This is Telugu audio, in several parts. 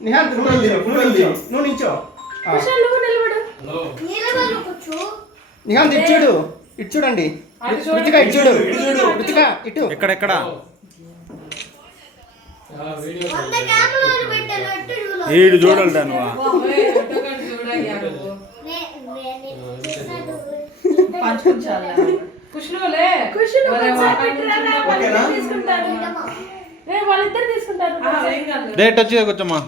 నిహాంత్ నువ్వు నించో. నిహాంత్ ఇటు చూడండి. కృతిక ఇటు చూడు. కృతిక ఇటు. ఎక్కడ ఈడు చూడాలి నువ్వు. డేట్ వచ్చి కొంచెమా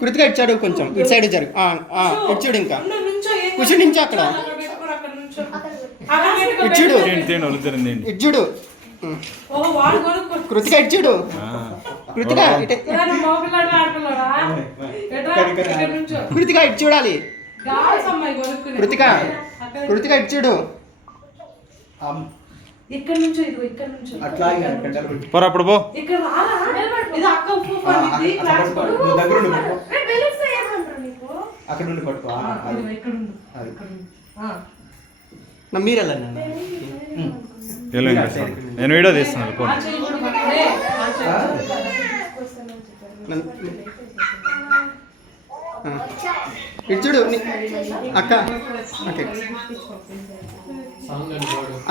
కృతిక ఇచ్చాడు కొంచెం ఇటు సైడ్ జరుగు. ఇటు చూడు. ఇంకా కుషి నుంచి అక్కడ ఇటు చూడు. ఇటు చూడు. కృతిక ఇటు చూడు. కృతిక కృతిక ఇటు చూడాలి. కృతిక ఇటు చూడు. ఇక్కడ నుంచి ఇక్కడ నుంచి పోరా అప్పుడు పో. అక్కడ నుండి పట్టుకో. మీరు వెళ్ళండి. నేను వీడియో తీస్తున్నాను. ఇటు చూడు అక్క. ఓకే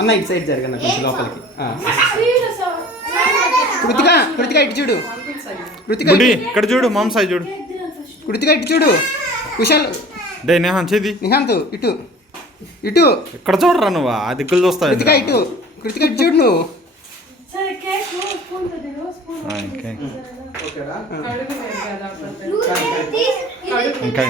అన్న ఇటు సైడ్ జరగన్న కొంచెం లోపలికి. కృతిక ఇటు చూడు. కృతిక ఇక్కడ చూడు. మాంసాయి చూడు. కృతిక ఇటు చూడు. కుశాల్ డే నిహాంత్ ఇటు ఇక్కడ చూడరా నువ్వు. ఆ దిక్కులు చూస్తావు. కృతిక ఇటు. కృతిక ఇటు చూడు నువ్వు. ఇంకా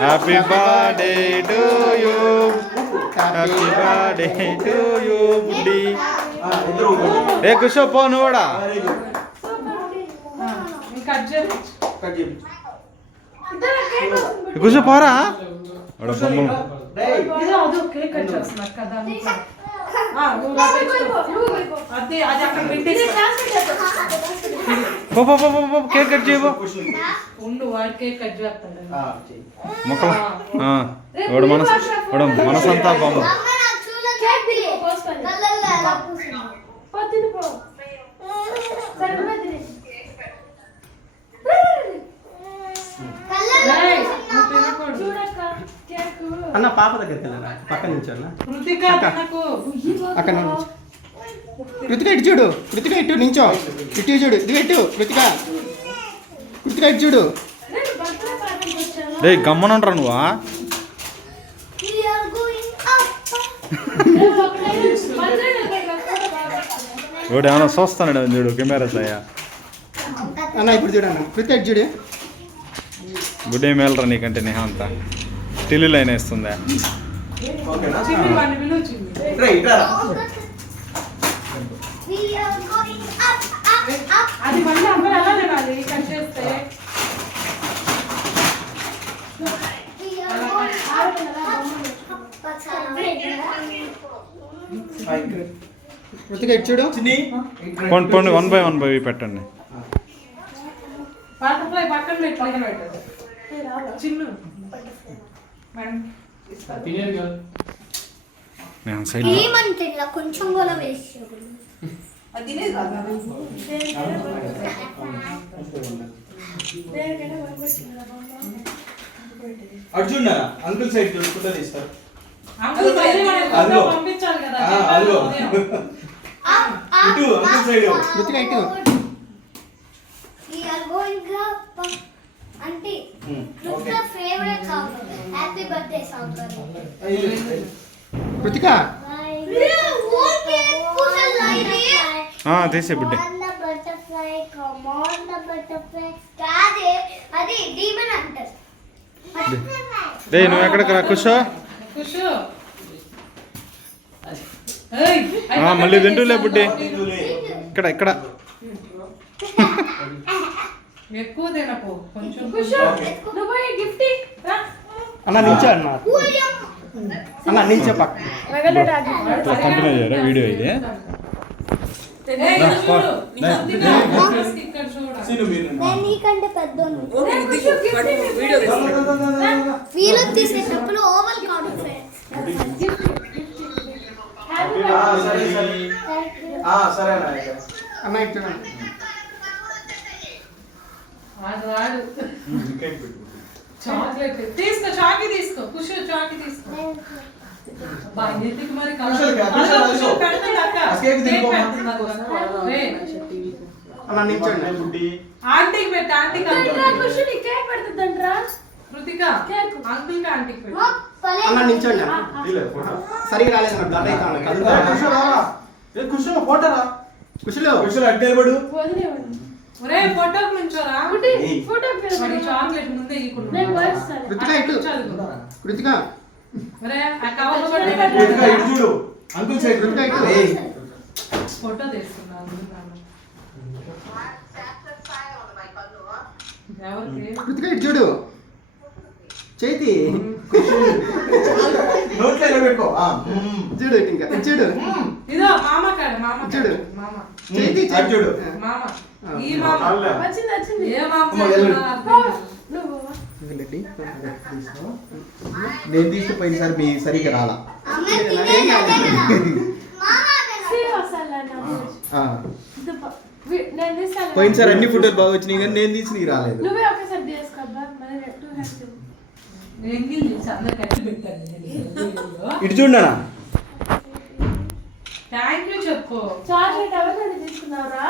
happy birthday to you. Happy birthday to you బుడ్డి. ఏ కుషో పో నువ్వు కూడా. కుషో పోరా. బొమ్మలు కేక్ కట్ చేయబో. మొక్కలు మనసంతా బొమ్మ. అన్న పాప దగ్గరికి వెళ్ళారా? పక్క నుంచి అన్న అక్కడ నుంచి. కృతిక ఇటు చూడు. కృతిక ఇటు నించో. ఇటు చూడు. ఇటు కృతిక ఇటు చూడు. రే గమ్మనుంటరా నువ్వా. వాడు ఏమన్నా చూస్తాడు చూడు. కెమెరా సాయా అన్న ఇప్పుడు చూడు. అన్న కృతిక ఇటు చూడు. గుడ్ ఏం వెళ్ళరా నీకంటే నిహాంత టిల్లు లైన్ వేస్తుందా. కృతిక ఇటు చూడు. పండి 1 by 1 పెట్టండి. కొంచెం కూడా వేసి అర్జున్ అంకుల్ సైడ్ చూసుకుంటూ తీస్తారు. కృతిక ఇటు. అంటే favourite song happy birthday song. Krittika తీసే బిడ్డ. డే నువ్వు ఎక్కడికి రా. కుషో మళ్ళీ తింటూలే బుడ్డి. ఇక్కడ ఎక్కువ తినపో కొంచెం. అన్న నించో. అన్న నించో పక్క. కంటిన్యూ చేయరా వీడియో ఇది. నీకంటే పెద్ద తీసేటప్పుడు ఓవర్ సరే సరే సరేనా అన్న ఇటు చూడండి. వాడు చాక్లెట్ తీసుకో, చాకీ తీసుకో, కుషు చాకీ తీసుకో. అబ్బా, ఎందుకు మరి కుషు పెడుతుంది అక్క. కేక్ తినుకో. కేక్ పెడుతుంది అక్క. రే, అన్న నిల్చోండి. ఆంటీకి పెట్టు, ఆంటీకి కృతిక అంకుల్ కి ఆంటీకి పెట్టు. అన్న నిల్చోండి సరిగా రాలేదు అన్న బ్లడ్ అయితే అన్న కదులుతా కుషు ఫోటోరా కుషులు కుషులు అడ్డు నిలబడు ఒరే ఫోటోకి నుంచోరా. వాడికి చాక్లెట్ ముందే ఇవ్వకుండా. కృతిక ఇటు కృతిక ఒరే ఆ కవర్ కృతిక ఇటు చూడు అంకుల్ సైడ్ కృతిక ఇటు ఫోటో తీసుకున్నాను. ఎవరికి? కృతిక ఇటు చూడు చేతి నోట్లో ఎలా పెట్టుకో చూడు ఇటు ఇంకా ఇటు చూడు ఇదో మామ కాడ, మామ కాడ. చూడు. మామ చేతి అటు చూడు మామ ఈ మామ చాలులే. ఏ మామ అమ్మ, వెళ్ళు. నేను తీసుకుపోయినసారి మీ సరిగ్గా రాలా పోయినసారి అన్ని ఫోటోలు బాగా వచ్చినాయి కానీ నేను తీసి నీకు రాలేదు నువ్వే ఒకసారి చేసుకోబ్బా మరి టూ హ్యాండ్స్ ఎంగిల్ చేసి అందరు కట్టి పెట్టాను. ఇటు చూడనా థ్యాంక్ యూ చెప్పు. చాక్లెట్ ఎవరు తీసుకున్నావురా